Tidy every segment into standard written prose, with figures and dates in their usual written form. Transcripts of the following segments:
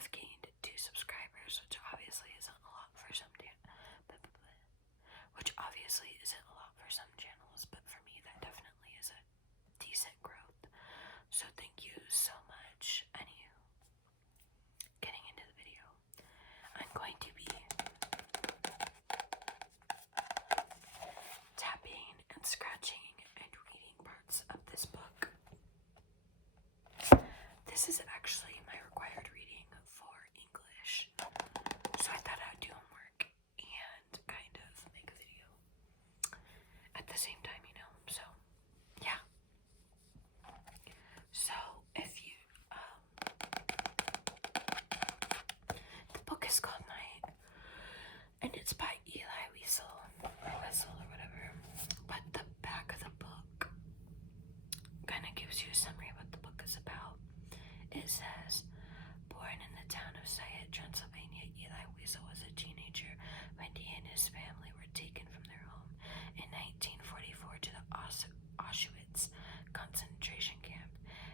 I've gained 2 subscribers, which obviously isn't a lot for some channels, but for me that definitely is a decent growth. So thank you so much. Anywho, getting into the video, I'm going to be tapping and scratching and reading parts of this book. This is actually my required reading for English, so I thought I'd do homework and kind of make a video at the same time, you know, so yeah. So if you, the book is called Night, and it's by Elie Wiesel, or whatever, but the back of the book kind of gives you a summary of what the book is about. It says, born in the town of Sayet, Transylvania, Elie Wiesel was a teenager when he and his family were taken from their home in 1944 to the Auschwitz concentration camp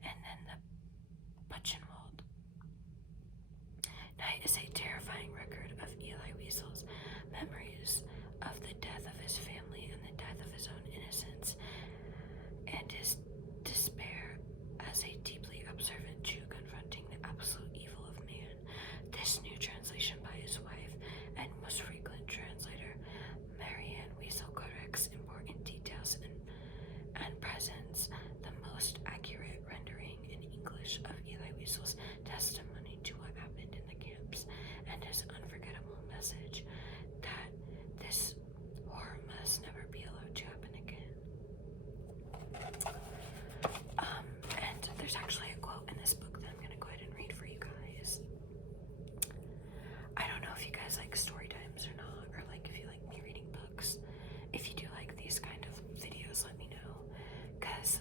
and then the Buchenwald. Night is a terrifying record of Elie Wiesel's memories of the death of his family and the death of his own innocence and his despair as a deeply observant Jew confronting the absolute evil of man. This new translation by his wife and most frequent translator, Marianne Wiesel, corrects important details and presents the most accurate rendering in English of Elie Wiesel's testimony to what happened in the camps and his unforgettable message that this horror must never be allowed to happen again. And there's actually a quote in this book that I'm going to go ahead and read for you guys. I don't know if you guys like story times or not, or like if you like me reading books. If you do like these kind of videos, let me know, because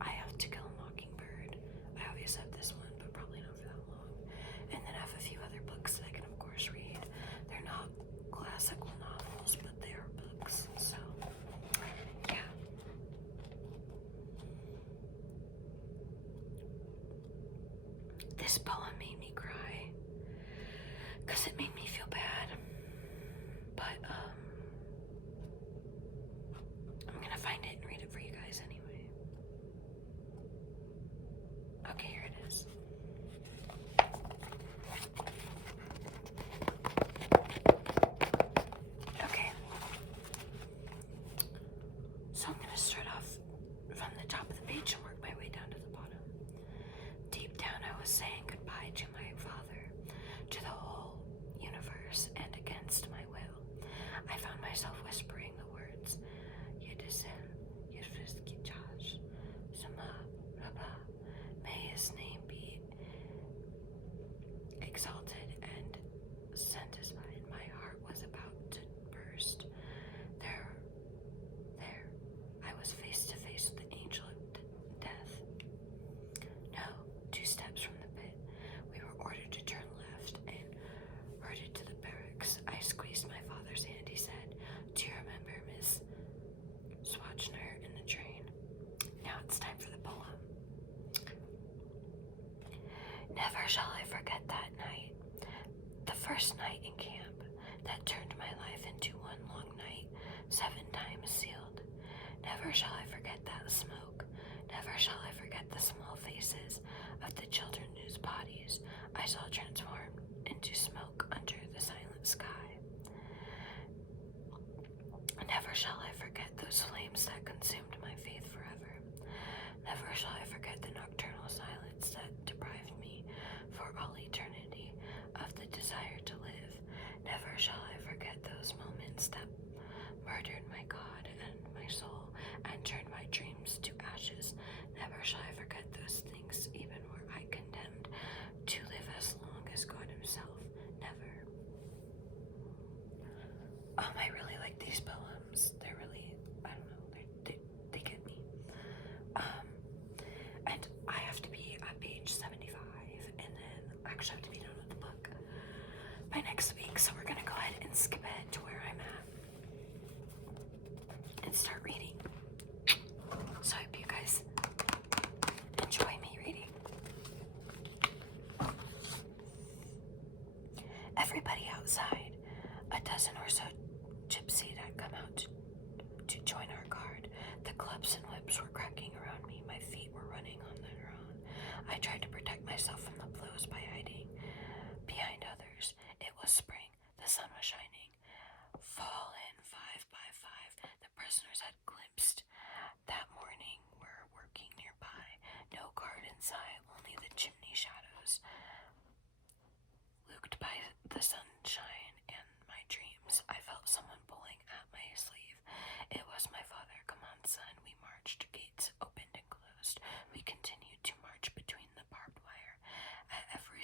I have To Kill a Mockingbird. I always have this one, but probably not for that long. And then I have a few other books that I can of course read. They're not classical novels, but they are books, so yeah. This poem made me cry because it made me feel bad, but I'm gonna find it and read it for you guys anyway. Okay, here it is. Okay, so I'm gonna start off from the top of the page and work my way down to the bottom. Deep down, I was saying goodbye to my father, to the whole universe, and against my will, I found myself whispering the words, Yedisel, Yedfiskijaj, Suma, Rabba, may his name be exalted and sanctified. My heart was about to burst. There, I was face to face with the angel of death. No, 2 steps from the pit. We were ordered to turn left and herded to the barracks. I squeezed my father's hand. He said, do you remember Miss Swatchner in the train? Now it's time for the poem. Never shall I forget that night, the first night in camp that turned my life into one long night, 7 times sealed. Never shall I forget that smoke. Never shall I forget the small faces of the children whose bodies I saw transformed into smoke under the silent sky. Never shall I forget those flames that consumed my faith forever. Never shall I forget the nocturnal silence that deprived me for all eternity of the desire to live. Never shall I forget those moments that murdered my God and my soul and turned my dreams to ashes. Never shall I forget those things even were I condemned to live as long as God himself. Never. I really like these poems. They're really, I don't know, they get me. And I have to be at page 75, and then I actually have to be done with the book by next week, so we're gonna go ahead and skip ahead to where I'm at and start reading. So I hope you guys enjoy me reading.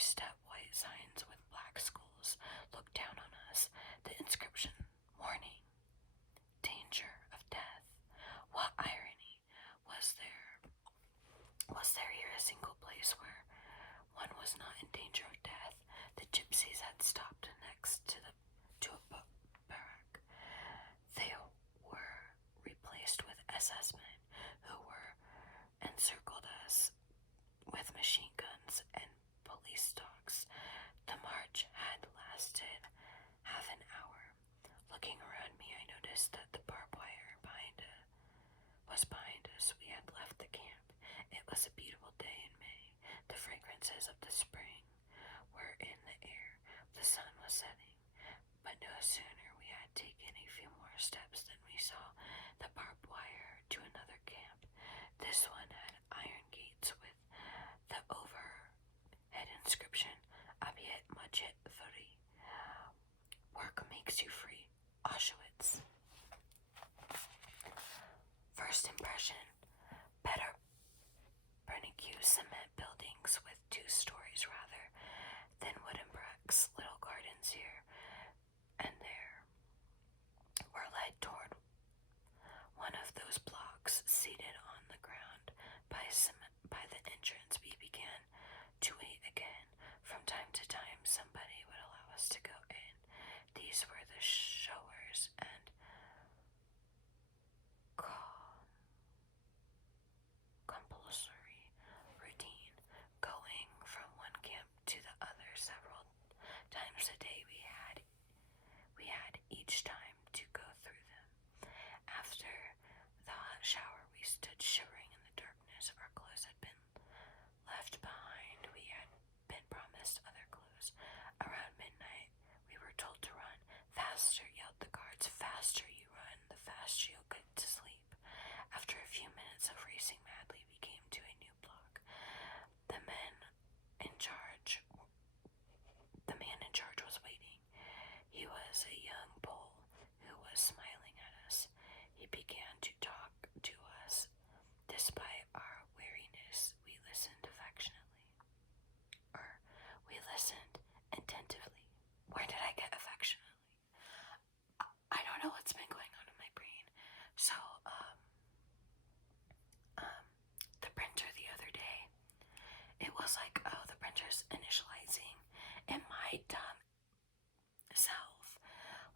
step white signs with black skulls looked down on us. The inscription, warning, danger of death. What irony was there? Was there here a single place where one was not in danger of death? The gypsies had stopped next to a barrack. They were replaced with SS men who were encircled us with machine guns and police dogs. The march had lasted half an hour. Looking around me, I noticed that the barbed wire was behind us. We had left the camp. It was a beautiful day in May. The fragrances of the spring were in the air. The sun was setting, but no sooner we had taken a few more steps than we saw the barbed wire to another camp. This one had iron gates with the overhead inscription, Abiet Majit Furi. Work makes you free. Auschwitz. First impression, better Bernicue cement buildings with 2 stories rather than wooden bricks. Little gardens here and there. We're led toward one of those blocks. Seated on the ground by the entrance, we began to wait again. From time to time, somebody would allow us to go in. These were the showers and compulsory routine, going from one camp to the other several times a day. We had each time to go through them. After the hot shower, we stood shivering in the darkness. Our clothes had been left behind. We had been promised other clothes. Around midnight, we were told to run. Faster, yelled the guards. Faster you run, the faster you'll get to sleep. After a few minutes of racing madly, we came to a new block. The man in charge was waiting. He was a young Pole who was smiling at us. He began to talk to us. Despite our weariness, we listened attentively. Where did I get affectionately? I don't know what's been going on in my brain. So, the printer the other day, it was like, oh, the printer's initializing, and my dumb self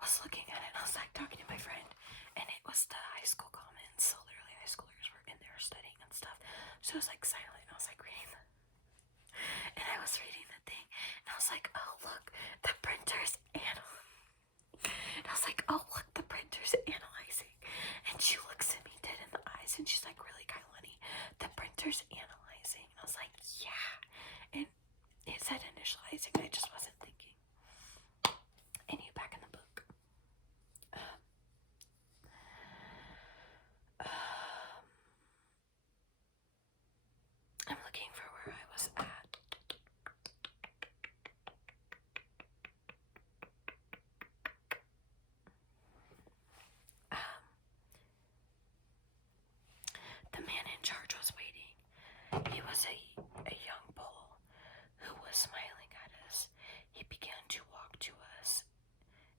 was looking at it, and I was like talking to my friend, and it was the high school comments, so literally high schoolers were in there studying and stuff, so it was like silent, and I was like reading and I was reading the thing, and I was like, oh look, the printer's and I was like, oh look, the printer's analyzing, and she looks at me dead in the eyes, and she's like, really, Kailani, the printer's analyzing, and I was like, yeah, and it said initializing, I just wasn't thinking. Anyway, back in the book. I'm looking for where I was at. The man in charge was waiting. He was a young Pole who was smiling at us. He began to walk to us.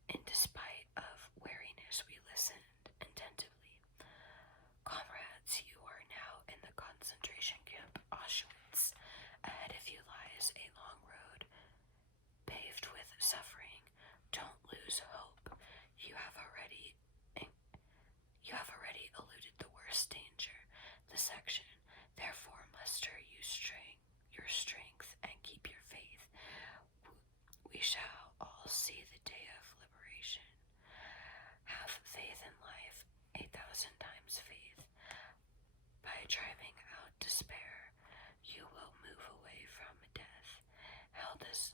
In despite of weariness, we listened attentively. Comrades, you are now in the concentration camp Auschwitz. Ahead of you lies a long road paved with suffering. Don't lose hope. You have already eluded the worst danger. The section, therefore, muster your strength and keep your faith. We shall all see the day of liberation. Have faith in life, 1,000 times faith. By driving out despair, you will move away from death. Hell does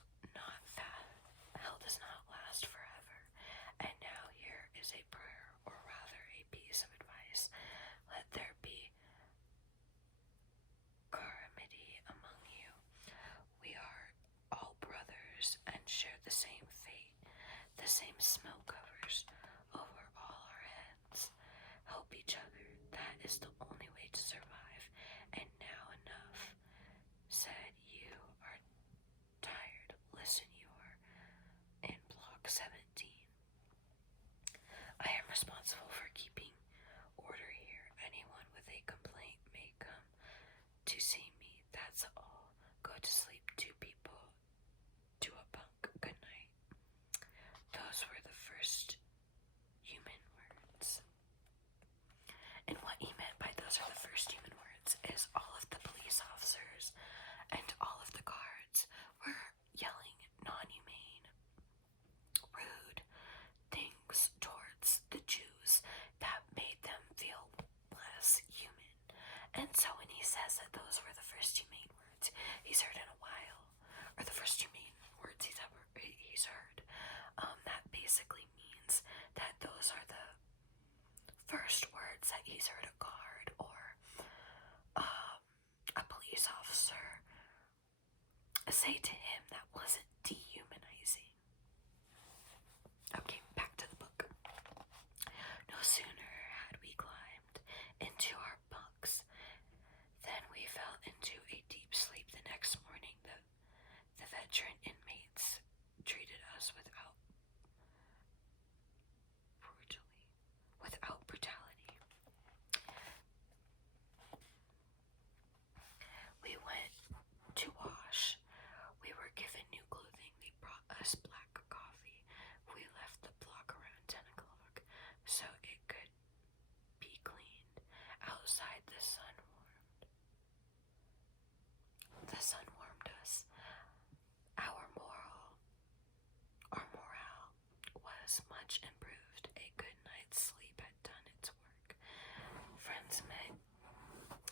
he's heard in a while, or the first 2 main words he's heard. That basically means that those are the first words that he's heard a guard or a police officer say to him that wasn't dehumanizing. Okay, back to the book. No sooner had we climbed into our bunks than we fell into a deep sleep. The next morning, the veteran inmates treated us without brutality. We went to wash. We were given new clothing. They brought us black coffee. We left the block around 10 o'clock so it could be cleaned. Outside, the sun warmed us. Our morale was much improved. A good night's sleep had done its work. Friends met,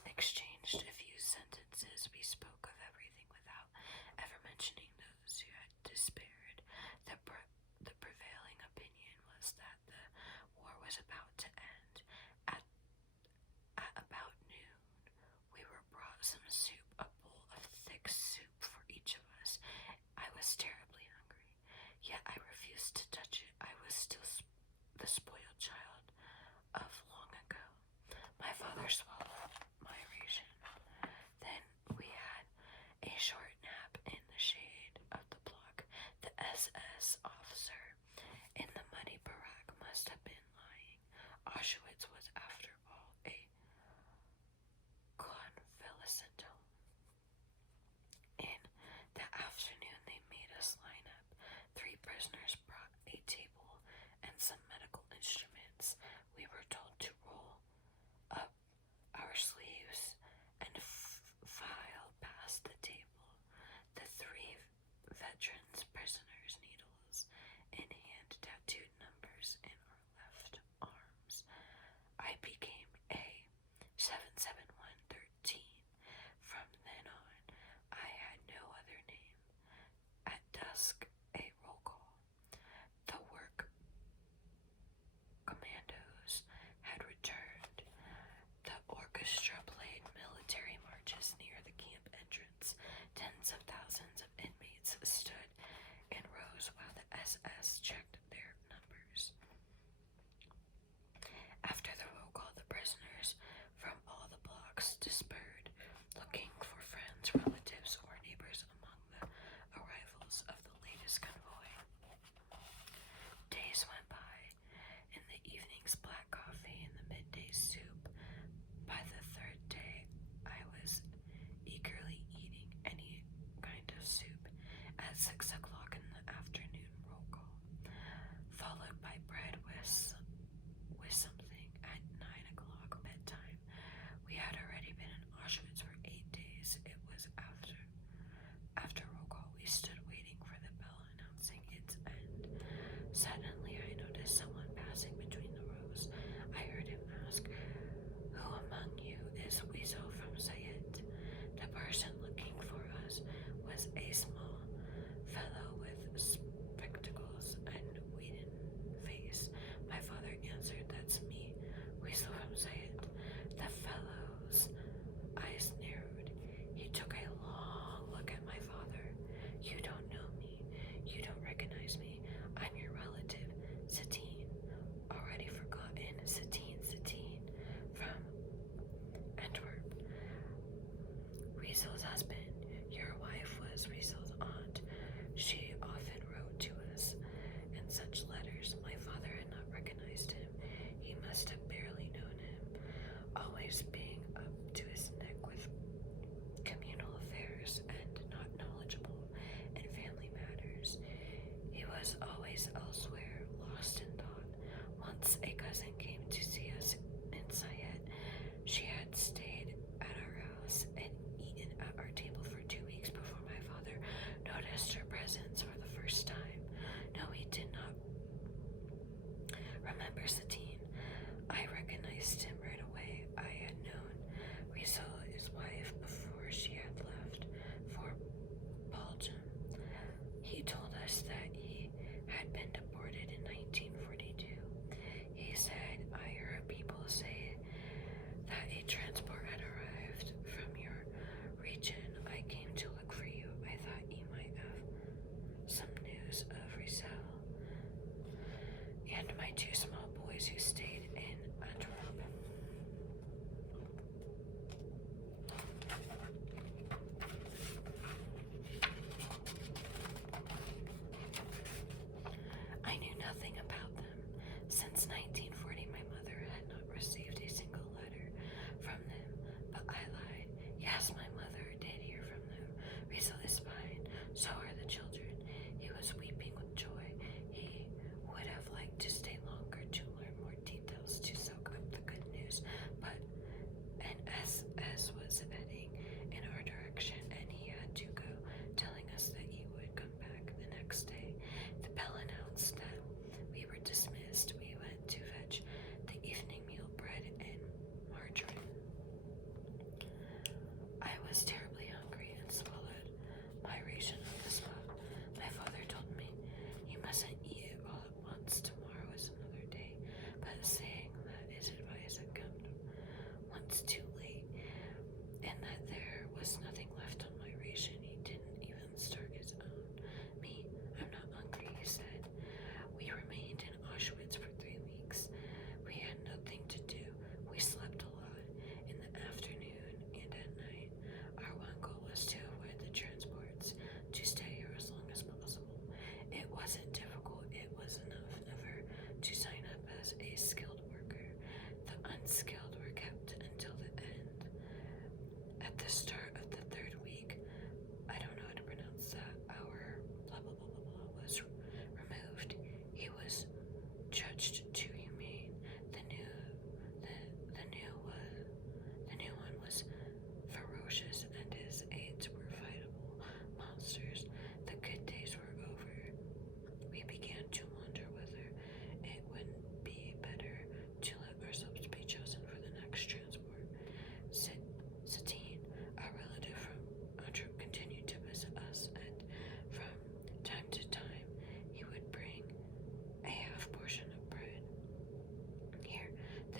exchanged a few sentences. We spoke of everything without ever mentioning those who had despaired. The prevailing opinion was that the war was about to end. At about noon, we were brought some soup, a bowl of thick soup for each of us. I was terribly hungry, yet I refused to touch it. I was still the spoiled child of long ago. My father swallowed my ration. Then we had a short nap in the shade of the block. The SS officer in the muddy barack must have been lying. Auschwitz was, after all, a convalescent home. In the afternoon, they made us line up. 3 prisoners brought a table and some medical instruments. We were told to roll up our sleeves and file past the table. The 3 veterans prisoners, needles in hand, tattooed numbers in our left arms. I became a 77113. From then on, I had no other name. At dusk, a roll call. The work commandos had returned. The orchestra played military marches near the camp entrance. Tens of thousands of inmates stood in rows while the SS checked their numbers. After the roll call, the prisoners from all the blocks dispersed, looking for friends, relatives, or neighbors among the arrivals of the latest convoy. Days went by. In the evenings, black coffee, in the midday soup. By the 3rd day, I was eagerly eating any kind of soup. At 6 o'clock in the afternoon, roll call, followed by bread with something. At 9 o'clock, bedtime. We had already been in Auschwitz for 8 days. It was after roll call, we stood waiting for the bell announcing its end. Suddenly, I noticed someone passing between the rows. I heard him ask, "Who among you is Wiesel from Sayet?" The person looking for us was a small fellow with spectacles and weeded face. My father answered, "That's me, Wiesel from Sayet." The fellow's eyes narrowed. He took a long look at my father. "You don't know me. You don't recognize me. I'm your relative, Satine." Already forgotten, Satine from Antwerp. Wiesel's husband. Your wife was Wiesel's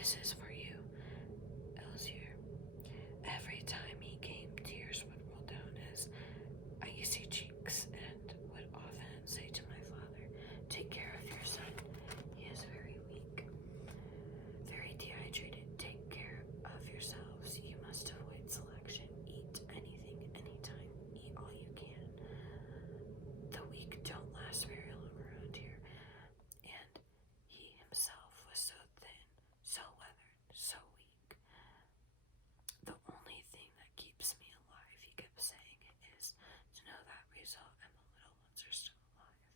This is for you, Elsier. Every time he came, tears would roll down his icy cheeks and would often say to my father, "Take care of your son. He is very weak, very dehydrated. Take care of yourselves. You must avoid selection. Eat anything, anytime. Eat all you can. The weak don't last very long around here." And he himself was so thin, so weathered, so weak. "The only thing that keeps me alive," he kept saying, "is to know that Wiesel and the little ones are still alive.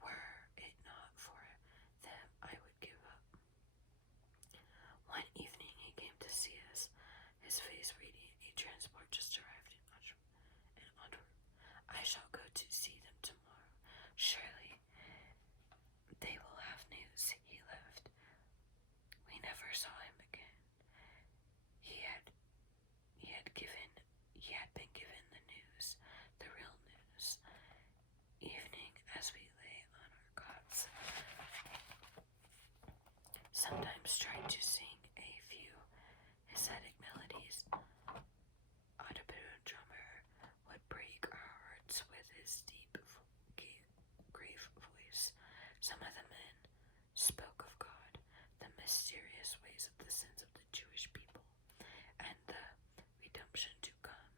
Were it not for them, I would give up." One evening he came to see us, his face radiant. A transport just arrived in Antwerp. "I shall go to see them tomorrow. Surely they will have news." He left. We never saw him again. He had been given the news, the real news. Evening, as we lay on our cots, sometimes tried to sing a few ascetic melodies. Audubon drummer would break our hearts with his deep, grave voice. Some of the men spoke of God, the mysterious ways of the sins of the Jewish people, and the redemption to come.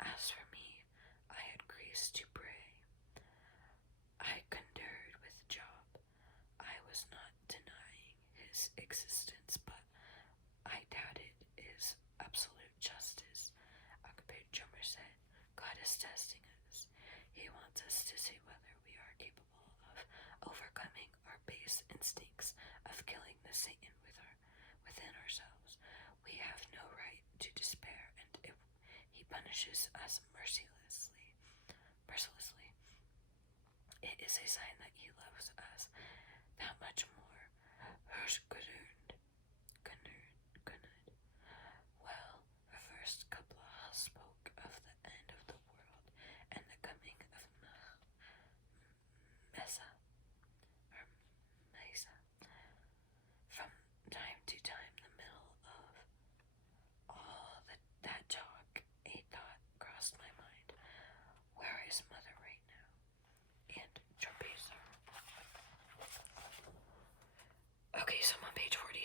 As for me, I had grace to pray. I concurred with Job. I was not denying his existence, but I doubted his absolute justice. Occupied drummer said, "God is testing us. He wants us to see whether we are capable of overcoming our base instincts, of killing the Satan within ourselves. We have no right to despair, and if he punishes us mercilessly, it is a sign that he loves us that much more." Well, the first Kabbalah spoke of the end of the world and the coming of Mesa. From time to time, in the middle of all that talk, a thought crossed my mind. Where is Mother right now? And Trapeza. Okay, so I'm on page 48.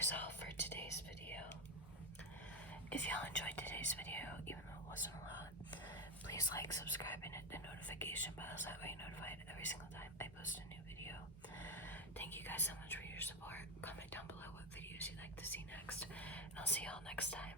is all for today's video. If y'all enjoyed today's video, even though it wasn't a lot, please like, subscribe, and hit the notification bell so that way you're notified every single time I post a new video. Thank you guys so much for your support. Comment down below what videos you'd like to see next, and I'll see y'all next time.